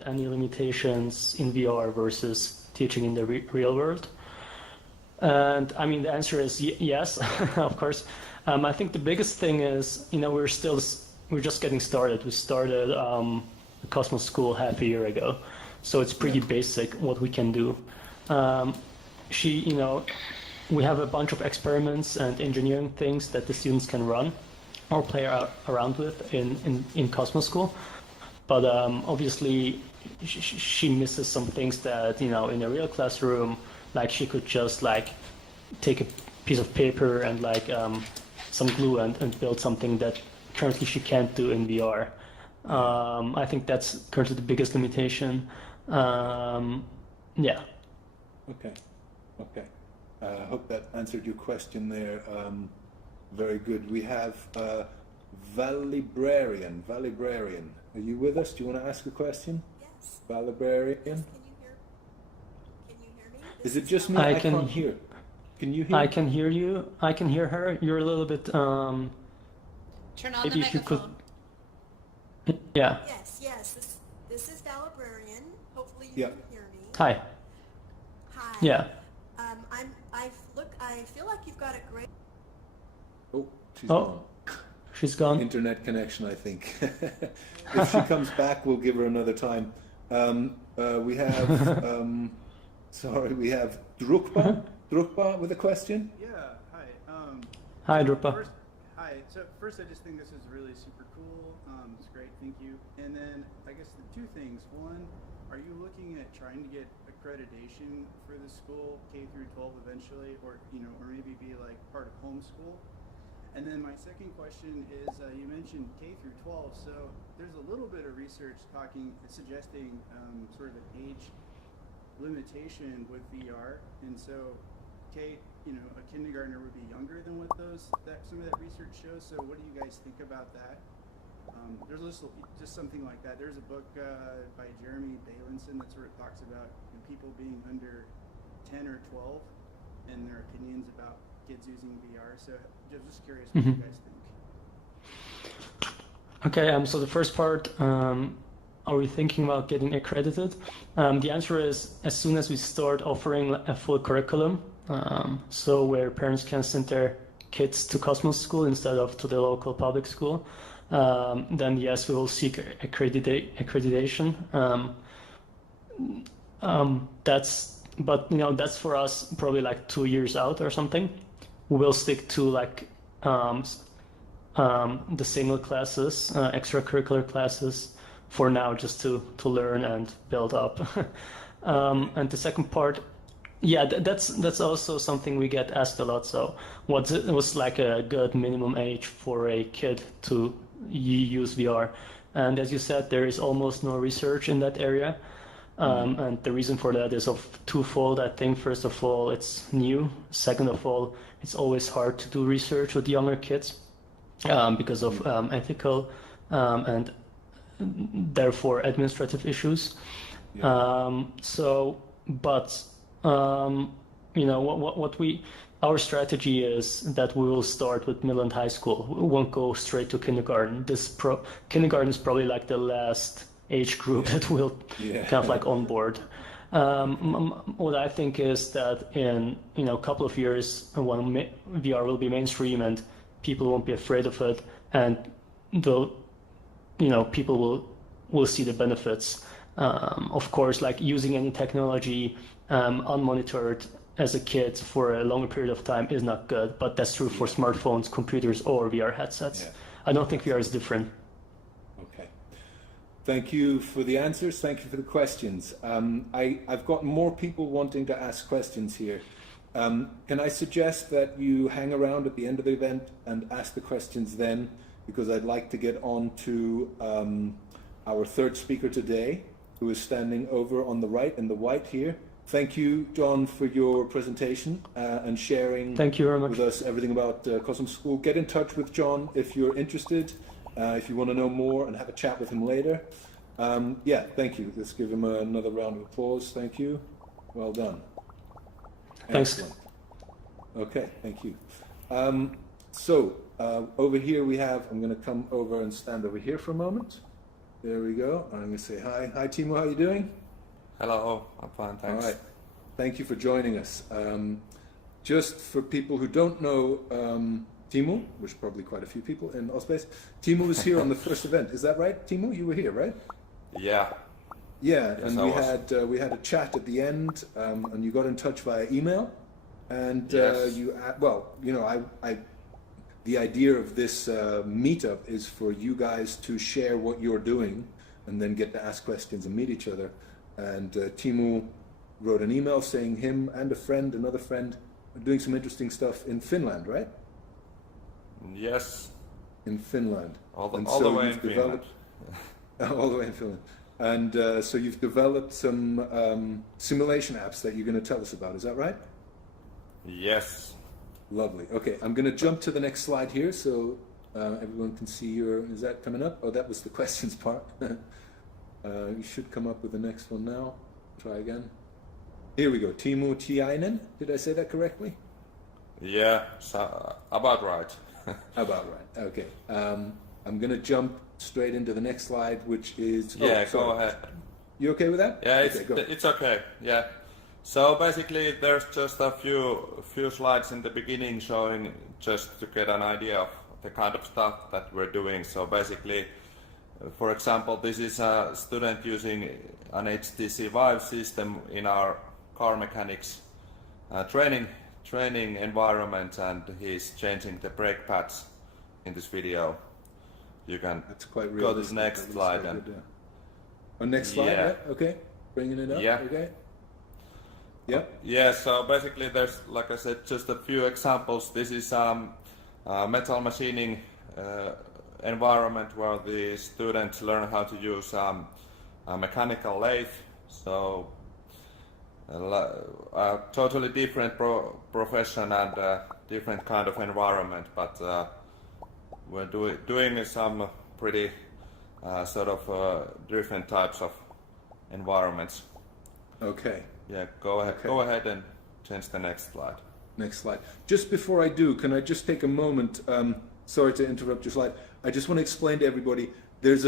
at any limitations in VR versus teaching in the real world. And I mean, the answer is yes, of course. I think the biggest thing is, we're just getting started. We started the Cosmos School half a year ago, so it's pretty basic what we can do. We have a bunch of experiments and engineering things that the students can run or play around with in Cosmos School. But obviously, she misses some things that, in a real classroom, like she could just take a piece of paper and some glue and build something that currently she can't do in VR. I think that's currently the biggest limitation. Yeah. Okay. I hope that answered your question there. Very good. We have Valibrarian. Are you with us? Do you want to ask a question? Yes. Valibrarian? Yes. Can you hear me? Is it just me? I can't hear. Can you hear? I can hear you. I can hear her. You're a little bit. Turn on maybe the if you could. microphone. Yeah. Yes. This is Valibrarian. Hopefully you can hear me. Hi. Hi. Yeah. I feel like you've got a great. Oh, she's gone. She's gone. Internet connection, I think. If she comes back, we'll give her another time. We have, we have Drukpa with a question. Yeah, hi. Hi, Drukpa. Hi. So first, I just think this is really super cool. It's great, thank you. And then I guess the two things. One, are you looking at trying to get accreditation for the school K through 12 eventually, or maybe be part of homeschool? And then my second question is, you mentioned K through 12, so there's a little bit of research suggesting sort of an age limitation with VR, and so a kindergartner would be younger than what some of that research shows. So what do you guys think about that? There's just something like that. There's a book by Jeremy Bailenson that sort of talks about people being under 10 or 12 and their opinions about kids using VR. So just curious what you guys think. Okay, so the first part, are we thinking about getting accredited? The answer is as soon as we start offering a full curriculum, so where parents can send their kids to Cosmos School instead of to the local public school, then yes, we will seek accreditation. That's for us probably 2 years out or something. We will stick to the single classes, extracurricular classes for now, just to learn and build up. And the second part, that's also something we get asked a lot. So what was a good minimum age for a kid to use VR? And as you said, there is almost no research in that area. And the reason for that is of twofold. I think first of all, it's new. Second of all, it's always hard to do research with younger kids because of ethical and therefore administrative issues. Our strategy is that we will start with middle and high school. We won't go straight to kindergarten. Kindergarten is probably the last age group that will kind of onboard. What I think is that in a couple of years, when VR will be mainstream and people won't be afraid of it, and people will see the benefits. Of course, using any technology unmonitored as a kid for a longer period of time is not good, but that's true for smartphones, computers, or VR headsets. I don't think VR is different. Okay. Thank you for the answers. Thank you for the questions. I've got more people wanting to ask questions here. Can I suggest that you hang around at the end of the event and ask the questions then? Because I'd like to get on to our third speaker today, who is standing over on the right in the white here. Thank you, John, for your presentation and sharing Thank you very much. with us everything about Cosmos School. Get in touch with John if you're interested, if you want to know more and have a chat with him later. Thank you. Let's give him another round of applause. Thank you. Well done. Thanks. Excellent. Okay, thank you. Over here we have, I'm going to come over and stand over here for a moment. There we go. I'm going to say hi. Hi, Teemu. How are you doing? Hello. I'm fine, thanks. All right. Thank you for joining us. Just for people who don't know Teemu, which are probably quite a few people in Allspace, Teemu was here on the first event. Is that right, Teemu? You were here, right? Yeah. Yeah, Yes, and we had a chat at the end, and you got in touch via email, and Yes. the idea of this meetup is for you guys to share what you're doing, and then get to ask questions and meet each other. And Teemu wrote an email saying him and another friend, are doing some interesting stuff in Finland, right? Yes. In Finland. All the way in Finland. All the way in Finland. And so you've developed some simulation apps that you're going to tell us about. Is that right? Yes. Lovely. Okay, I'm going to jump to the next slide here so everyone can see your... Is that coming up? Oh, that was the questions part. You should come up with the next one now. Try again. Here we go. Teemu Tiainen. Did I say that correctly? Yeah, so, about right. About right. Okay. I'm going to jump straight into the next slide, which is... Yeah, go ahead. You okay with that? Yeah, okay, it's okay. Yeah. So basically, there's just a few slides in the beginning showing just to get an idea of the kind of stuff that we're doing. So basically, for example, this is a student using an HTC Vive system in our car mechanics training environment, and he's changing the brake pads in this video. You can go to the next slide. Next slide, yeah. Yeah. Okay. Bringing it up, yeah. Okay. Yeah. Yeah, so basically there's, like I said, just a few examples. This is metal machining environment where the students learn how to use a mechanical lathe. So a totally different profession and different kind of environment, but we're doing some pretty sort of different types of environments. Okay. Yeah, go ahead. Okay. Go ahead and change the next slide. Next slide. Just before I do, can I just take a moment? Sorry to interrupt your slide. I just want to explain to everybody. There's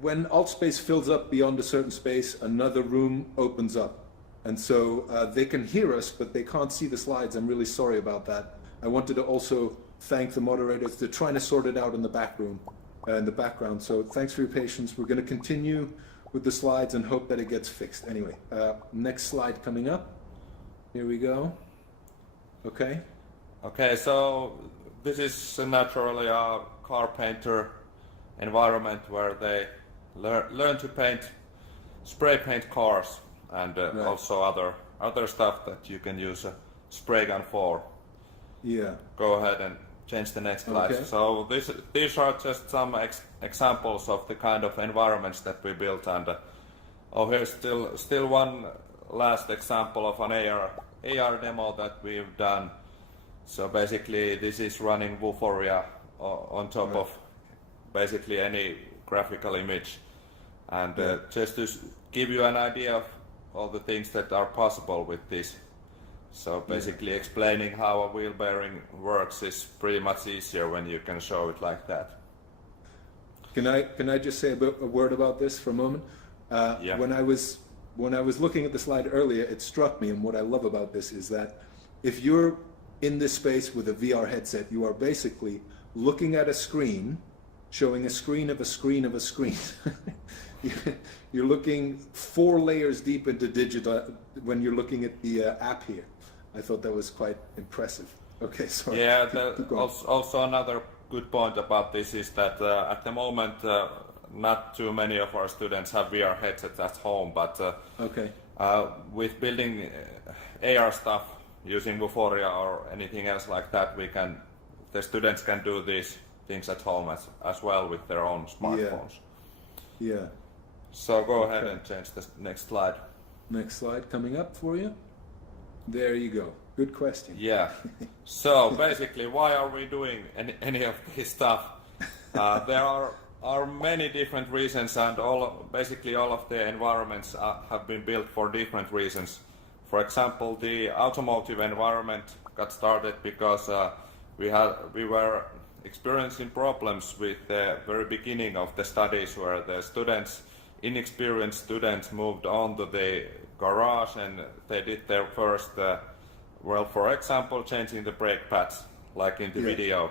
when Altspace fills up beyond a certain space, another room opens up, and so they can hear us, but they can't see the slides. I'm really sorry about that. I wanted to also thank the moderators. They're trying to sort it out in the back room, in the background. So thanks for your patience. We're going to continue with the slides and hope that it gets fixed. Anyway, next slide coming up. Here we go. Okay. Okay, so this is naturally a car painter environment where they learn to spray paint cars, and right. Also other stuff that you can use a spray gun for. Yeah. Go ahead and change the next slide. Okay. So these are just some examples of the kind of environments that we built, and here's still one last example of an AR demo that we've done. So basically, this is running Vuforia on top right. of basically any graphical image, and just to give you an idea of all the things that are possible with this. So basically explaining how a wheel bearing works is pretty much easier when you can show it like that. Can I just say a word about this for a moment? Yeah. When I was looking at the slide earlier, it struck me, and what I love about this is that if you're in this space with a VR headset, you are basically looking at a screen, showing a screen of a screen of a screen. You're looking 4 layers deep into digital when you're looking at the app here. I thought that was quite impressive. Okay, sorry. Yeah, also another good point about this is that at the moment not too many of our students have VR headsets at home, but with building AR stuff using Vuforia or anything else like that, the students can do these things at home as well with their own smartphones. Yeah. So go ahead and change the next slide. Next slide coming up for you. There you go. Good question. Yeah. So basically, why are we doing any of this stuff? There are many different reasons, and basically all of the environments have been built for different reasons. For example, the automotive environment got started because we were experiencing problems with the very beginning of the studies, where the students, inexperienced students, moved on to the garage and they did their first, for example, changing the brake pads, like in the video.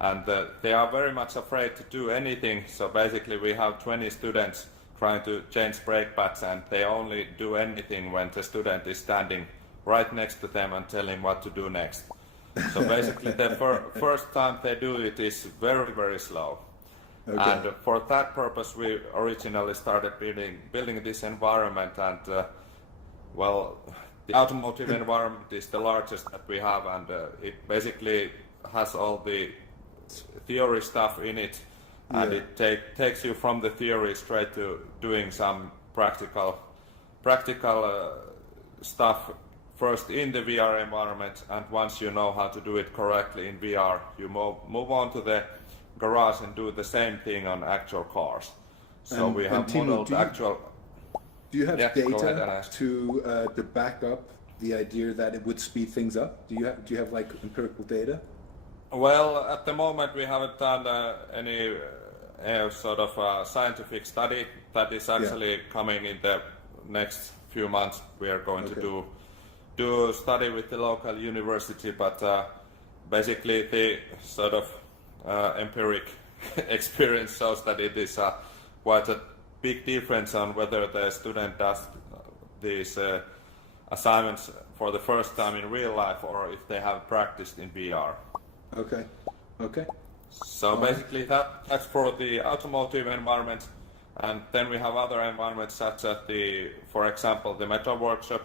And they are very much afraid to do anything. So basically we have 20 students trying to change brake pads, and they only do anything when the student is standing right next to them and telling what to do next. So basically the first time they do it is very, very slow. Okay. And for that purpose we originally started building this environment, and the automotive environment is the largest that we have, and it basically has all the theory stuff in it, and it takes you from the theory straight to doing some practical stuff first in the VR environment, and once you know how to do it correctly in VR, you move on to the garage and do the same thing on actual cars. So we have Teemu, modeled actual... Do you have data to back up the idea that it would speed things up? Do you have like empirical data? Well, at the moment we haven't done any sort of scientific study. That is actually coming in the next few months. We are going to do a study with the local university, but basically the sort of empiric experience shows that it is quite a big difference on whether the student does these assignments for the first time in real life or if they have practiced in VR. Okay. So basically that's for the automotive environment, and then we have other environments such as for example, the metal workshop.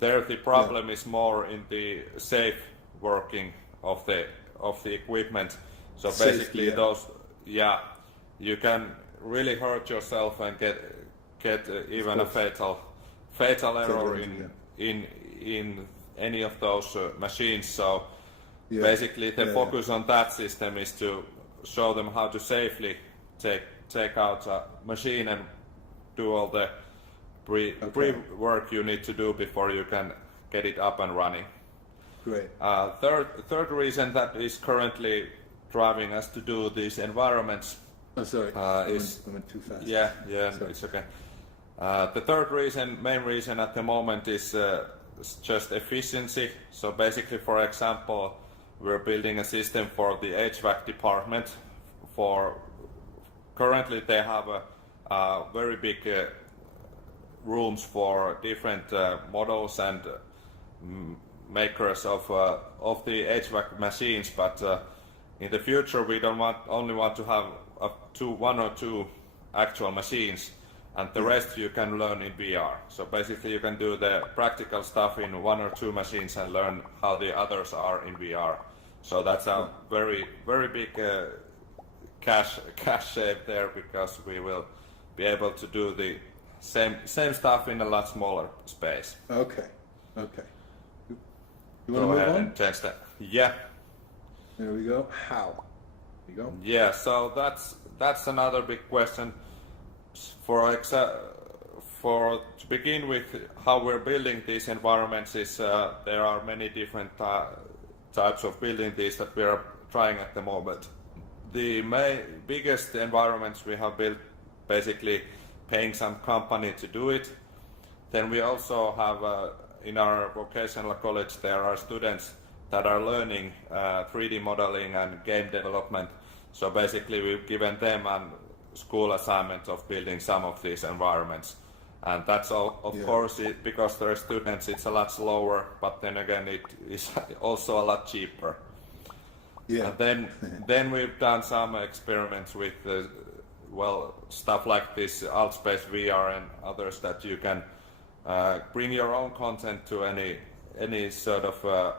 There the problem is more in the safe working of the equipment. So basically you can really hurt yourself and get even a fatal error in any of those machines. So basically the focus on that system is to show them how to safely take out a machine and do all the pre-work you need to do before you can get it up and running. Great. Third reason that is currently driving us to do these environments. Oh, sorry. I went too fast. Yeah, it's okay. The main reason at the moment is just efficiency. So basically, for example, we're building a system for the HVAC department. Currently they have a very big rooms for different models and makers of the HVAC machines, but in the future we don't only want to have one or two actual machines, and the rest you can learn in VR. So basically you can do the practical stuff in one or two machines and learn how the others are in VR. So that's a very, very big cash save there, because we will be able to do the same stuff in a lot smaller space. Okay. You want to go move ahead on? And change that. Yeah. There we go. How? There you go. Yeah. So that's another big question. To begin with, how we're building these environments is there are many different types of building these that we are trying at the moment. The biggest environments we have built, basically paying some company to do it. Then we also have in our vocational college there are students that are learning 3D modeling and game development. So basically we've given them a school assignment of building some of these environments. And that's all, of course, because they're students, it's a lot slower, but then again it is also a lot cheaper. Yeah. And then we've done some experiments with stuff like this AltspaceVR and others, that you can bring your own content to any sort of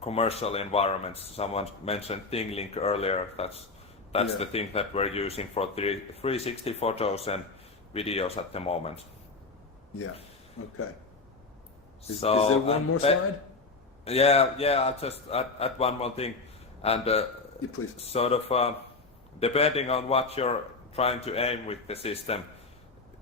commercial environments. Someone mentioned ThingLink earlier. That's the thing that we're using for 360 photos and videos at the moment. Yeah. Okay. Is there one more slide? Yeah. I'll just add one more thing. And please. Sort of depending on what you're trying to aim with the system,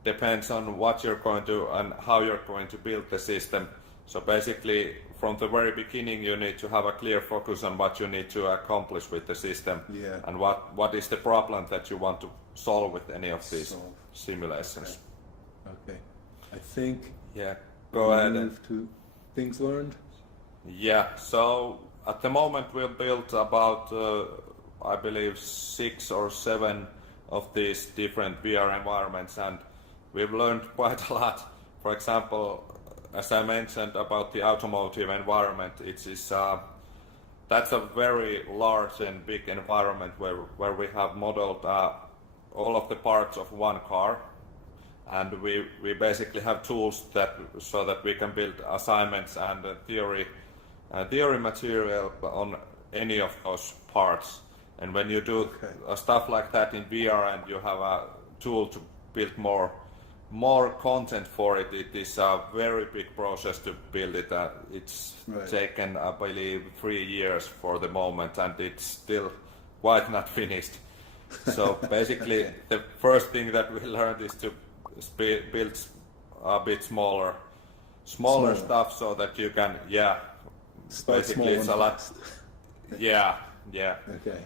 depends on what you're going to and how you're going to build the system. So basically, from the very beginning you need to have a clear focus on what you need to accomplish with the system, and what is the problem that you want to solve with any of these simulations. Okay. I think. Yeah. Go ahead. Move to things learned. Yeah. So at the moment we've built about I believe 6 or 7 of these different VR environments, and we've learned quite a lot. For example, as I mentioned about the automotive environment, that's a very large and big environment where we have modeled all of the parts of one car, and we basically have tools so that we can build assignments and theory material on any of those parts. And when you do stuff like that in VR and you have a tool to build more content for it, it is a very big process to build it. It's taken, I believe, 3 years for the moment, and it's still quite not finished. So basically, the first thing that we learned is to build a bit smaller stuff so that you can, basically it's a lot. Yeah. Okay.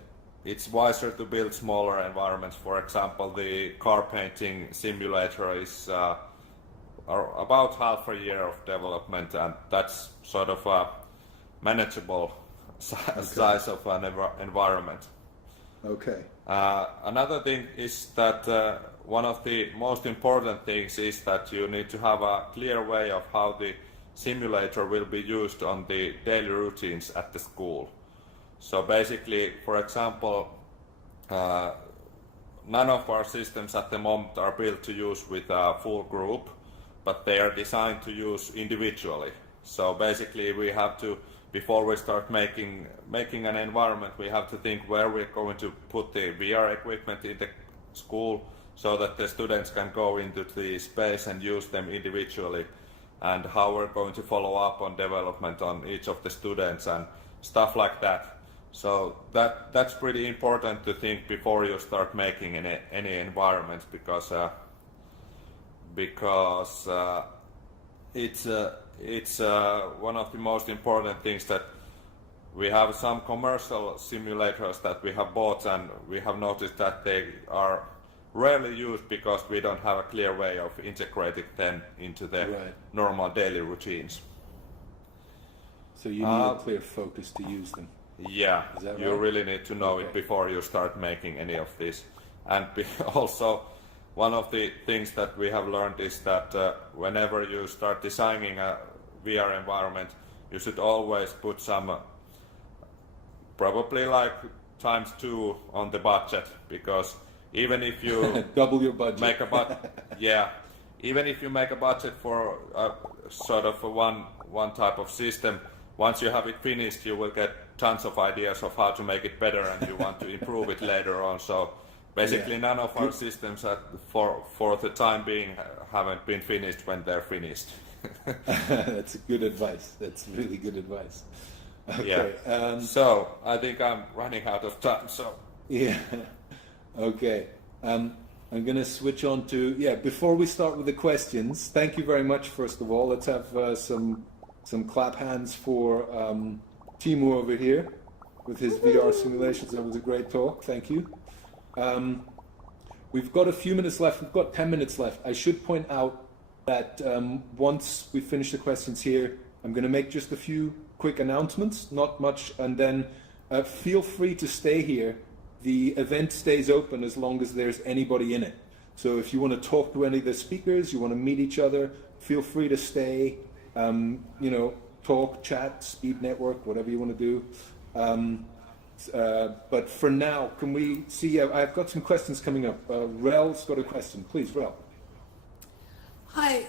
It's wiser to build smaller environments. For example, the car painting simulator is about half a year of development, and that's sort of a manageable size of an environment. Okay. Another thing is that one of the most important things is that you need to have a clear way of how the simulator will be used on the daily routines at the school. So basically, for example, none of our systems at the moment are built to use with a full group, but they are designed to use individually. So basically, we have to, before we start making an environment, we have to think where we're going to put the VR equipment in the school so that the students can go into the space and use them individually, and how we're going to follow up on development on each of the students and stuff like that. So that's pretty important to think before you start making any environment, because it's one of the most important things that we have some commercial simulators that we have bought, and we have noticed that they are rarely used because we don't have a clear way of integrating them into the normal daily routines. So you need a clear focus to use them. Yeah, you really need to know it before you start making any of this. And also, one of the things that we have learned is that whenever you start designing a VR environment, you should always put some, probably like ×2 on the budget, because even if you double your budget, make a even if you make a budget for sort of one type of system, once you have it finished, you will get tons of ideas of how to make it better, and you want to improve it later on. So basically, none of our systems for the time being haven't been finished when they're finished. That's good advice. That's really good advice. Okay. Yeah. So I think I'm running out of time. So yeah. Okay. I'm going to switch on to before we start with the questions, thank you very much. First of all, let's have some clap hands for Teemu over here with his VR simulations. That was a great talk. Thank you. We've got a few minutes left. We've got 10 minutes left. I should point out that once we finish the questions here, I'm going to make just a few quick announcements, not much, and then feel free to stay here. The event stays open as long as there's anybody in it. So if you want to talk to any of the speakers, you want to meet each other, feel free to stay. Talk, chat, speed network, whatever you want to do. But for now, can we see? I've got some questions coming up. Rel's got a question. Please, Rel. Hi.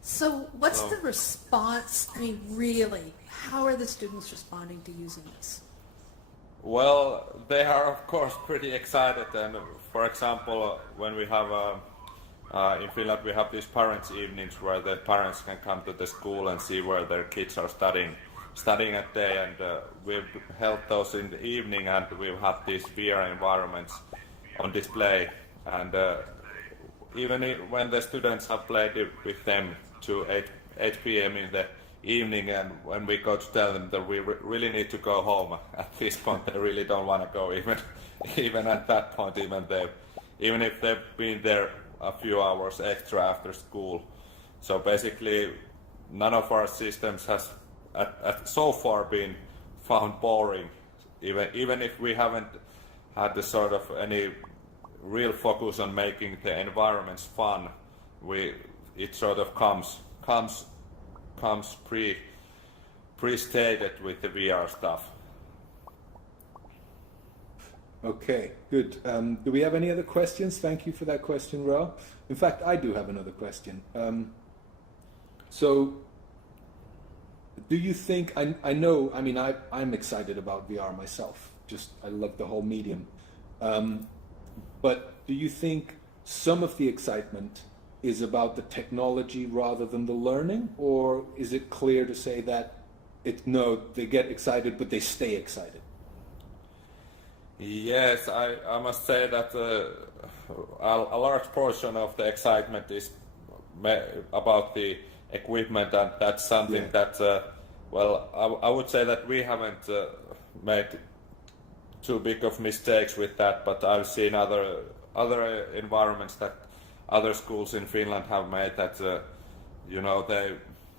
So what's the response? I mean, really, how are the students responding to using this? Well, they are, of course, pretty excited. And for example, when we have in Finland, we have these parents' evenings where the parents can come to the school and see where their kids are studying at day, and we've held those in the evening, and we've had these VR environments on display, and even when the students have played with them to 8 p.m. evening, and when we go to tell them that we really need to go home, at this point they really don't want to go even at that point, even if they've been there a few hours extra after school. So basically none of our systems has so far been found boring, even if we haven't had the sort of any real focus on making the environments fun. It sort of comes pre-stated with the VR stuff. Okay, good. Do we have any other questions? Thank you for that question, Raul. In fact, I do have another question. So, do you think, I know, I mean, I'm excited about VR myself. I love the whole medium. But do you think some of the excitement is about the technology rather than the learning? Or is it clear to say that they get excited, but they stay excited? Yes, I must say that a large portion of the excitement is about the equipment, and that's something that, I would say that we haven't made too big of mistakes with that, but I've seen other environments that other schools in Finland have made that,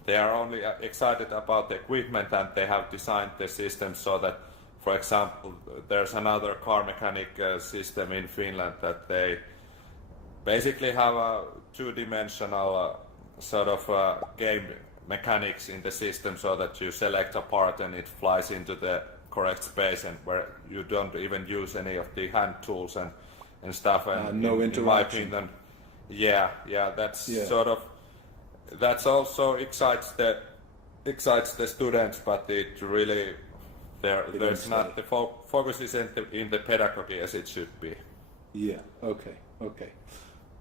they are only excited about the equipment, and they have designed the system so that, for example, there's another car mechanic system in Finland that they basically have a two-dimensional sort of game mechanics in the system, so that you select a part and it flies into the correct space, and where you don't even use any of the hand tools and stuff. And no interaction. In my opinion, that's also excites the students, but it really there's not the focus isn't in the pedagogy as it should be. Yeah. Okay.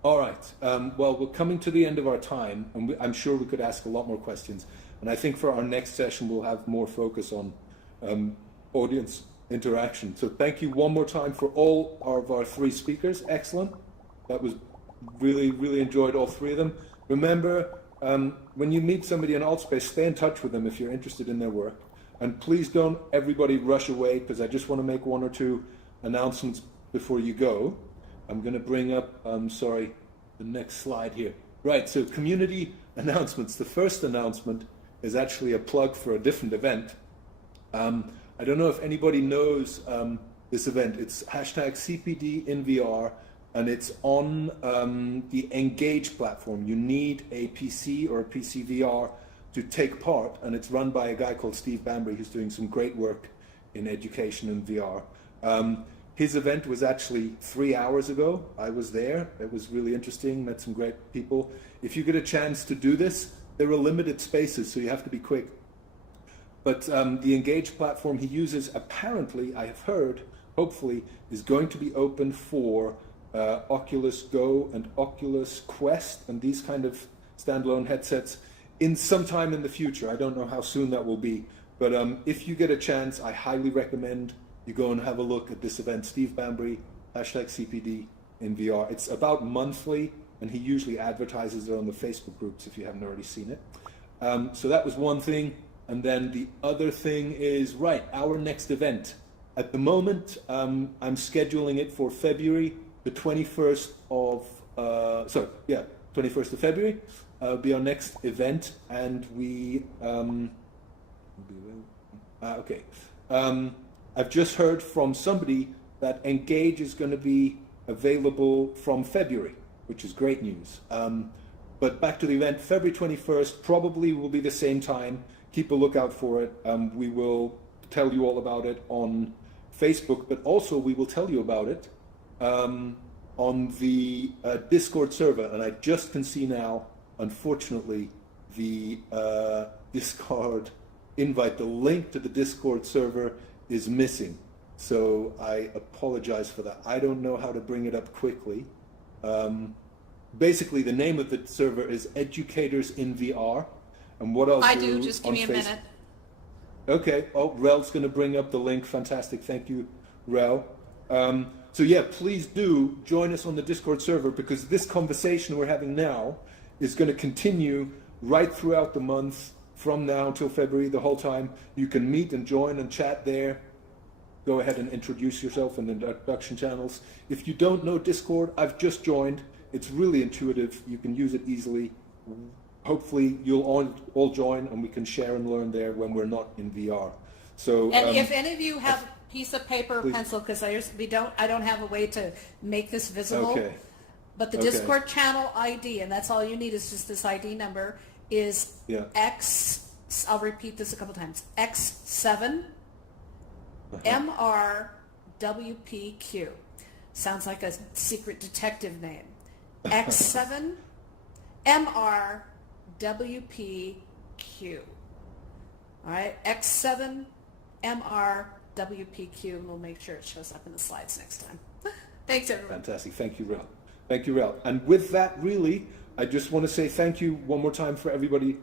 All right. Well, we're coming to the end of our time, and I'm sure we could ask a lot more questions. And I think for our next session, we'll have more focus on audience interaction. So thank you one more time for all of our three speakers. Excellent. That was really enjoyed all three of them. Remember, when you meet somebody in AltspaceVR, stay in touch with them if you're interested in their work. And please don't everybody rush away, because I just want to make one or two announcements before you go. I'm going to bring up, the next slide here. Right, so community announcements. The first announcement is actually a plug for a different event. I don't know if anybody knows this event. It's #CPD in VR, and it's on the Engage platform. You need a PC or a PC VR to take part, and it's run by a guy called Steve Bambry, who's doing some great work in education and VR. His event was actually 3 hours ago. I was there. It was really interesting, met some great people. If you get a chance to do this, there are limited spaces, so you have to be quick. But the Engage platform he uses, apparently, I have heard, hopefully, is going to be open for Oculus Go and Oculus Quest and these kind of standalone headsets in some time in the future. I don't know how soon that will be, but if you get a chance, I highly recommend you go and have a look at this event. Steve Bambry, #CPD in VR. It's about monthly, and he usually advertises it on the Facebook groups if you haven't already seen it. So that was one thing. And then the other thing is, our next event. At the moment, I'm scheduling it for February, the 21st of, 21st of February. Will be our next event, and we, I've just heard from somebody that Engage is going to be available from February, which is great news. But back to the event, February 21st, probably will be the same time. Keep a lookout for it. We will tell you all about it on Facebook, but also we will tell you about it on the Discord server. And I just can see now, unfortunately, the Discord invite, the link to the Discord server is missing. So I apologize for that. I don't know how to bring it up quickly. Basically, the name of the server is Educators in VR. And what I'll do, just give me a minute. Okay. Oh, Rel's going to bring up the link. Fantastic. Thank you, Rel. So yeah, please do join us on the Discord server, because this conversation we're having now is going to continue right throughout the month from now until February, the whole time. You can meet and join and chat there. Go ahead and introduce yourself in the introduction channels. If you don't know Discord, I've just joined. It's really intuitive. You can use it easily. Hopefully you'll all join and we can share and learn there when we're not in VR. So, and if any of you have a piece of paper or please. pencil, because I don't have a way to make this visible. Okay. But the Discord channel ID, and that's all you need is just this ID number, is X, I'll repeat this a couple times, X7 MRWPQ. Sounds like a secret detective name. X7 MRWPQ. All right, X7 MRWPQ, and we'll make sure it shows up in the slides next time. Thanks, everyone. Fantastic. Thank you, Rel. Thank you, Rel. And with that, really, I just want to say thank you one more time for everybody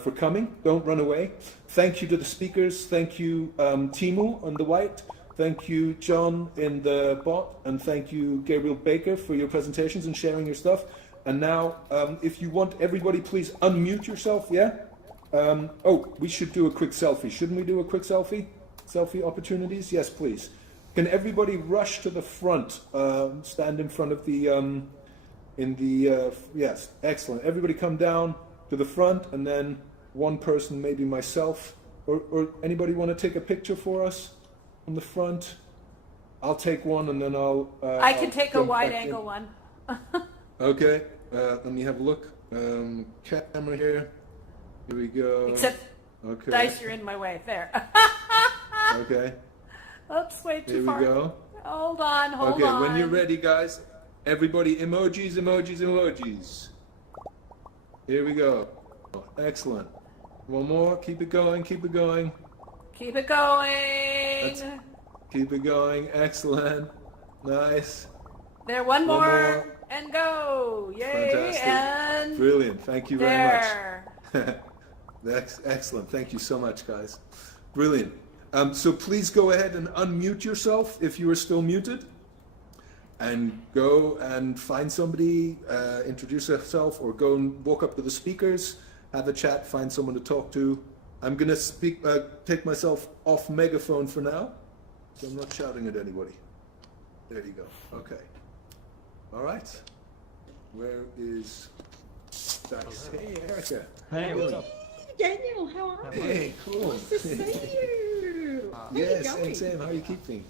for coming. Don't run away. Thank you to the speakers. Thank you, Teemu on the white. Thank you, John in the bot. And thank you, Gabriel Baker, for your presentations and sharing your stuff. And now, if you want, everybody, please unmute yourself, yeah? Oh, we should do a quick selfie. Shouldn't we do a quick selfie? Selfie opportunities? Yes, please. Can everybody rush to the front? Stand in front of the, yes, excellent. Everybody come down to the front, and then one person, maybe myself, or anybody want to take a picture for us from the front? I'll take one, and then I can take a wide angle one. Okay, let me have a look. Camera here. Here we go. Except, okay. Dice, you're in my way. There. Okay. Oops, way too far. Here we go. Hold on, hold on. Okay, when you're ready, guys, everybody, emojis, emojis, emojis. Here we go. Excellent. One more. Keep it going. Keep it going. Keep it going. Keep it going. Excellent. Nice. There, one more. And go. Yay. Fantastic. And brilliant. Thank you very there. much. That's excellent. Thank you so much, guys. Brilliant. So please go ahead and unmute yourself if you are still muted, and go and find somebody, introduce yourself, or go and walk up to the speakers, have a chat, find someone to talk to. I'm going to take myself off megaphone for now, so I'm not shouting at anybody. There you go. Okay. All right. Where is Dice? Hey, Erica. Hey, what's up? Daniel, how are you? Hey, cool. Nice to see you. How Yes, are you going? same. How are you keeping?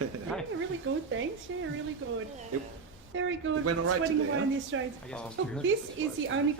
Yeah, really good, thanks. Yeah, really good. It Very good. went all right Sweating today, away huh? in the Australians. Look, this is the only